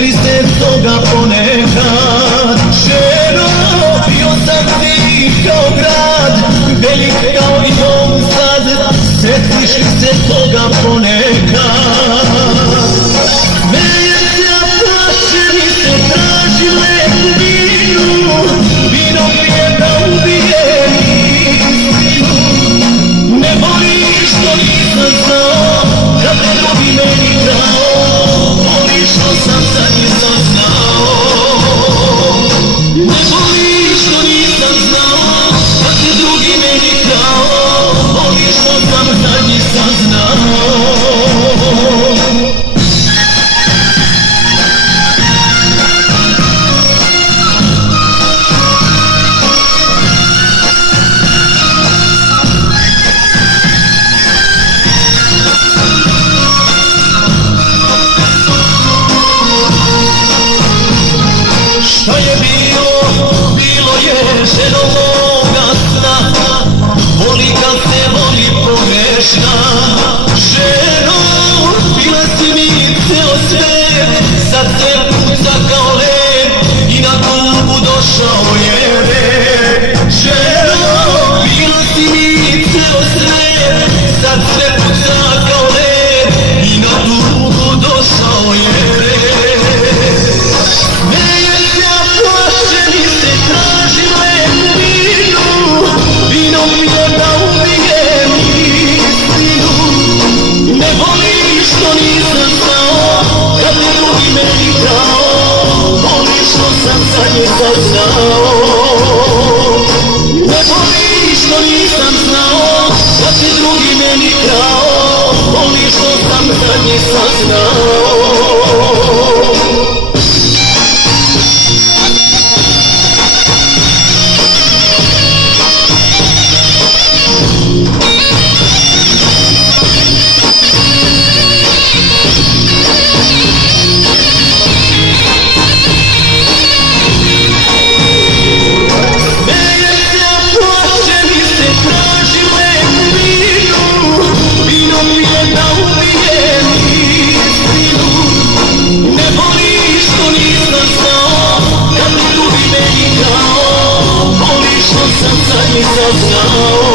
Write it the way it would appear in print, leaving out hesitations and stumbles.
li se toga ponekad? Ženo, bio sam ti kao grad, velik kao i Novi Sad. Sjetiš li se toga ponekad? Smejem se, a plače mi se, traži lepu vinu. Vino pije da ubije istinu. Ne voliš što nisam znao, kad te drugi meni krao. Voliš što sam sad nisam znao. Ne voliš što nisam znao, kad te drugi meni krao. Voliš što sam sad nisam znao. Šta je bilo, bilo je, ženo moga sna. Voli kad se voli pogrešna. Ženo, bila si mi ceo svet, sad se puca kao led i na tubu došao je red. Ženo, bila si mi ceo svet, sad se puca kao led i na tubu došao je red. Nisam znao. Ne voliš što nisam znao, kad te drugi meni krao. Voliš što sam sad nisam znao. Nisam znao.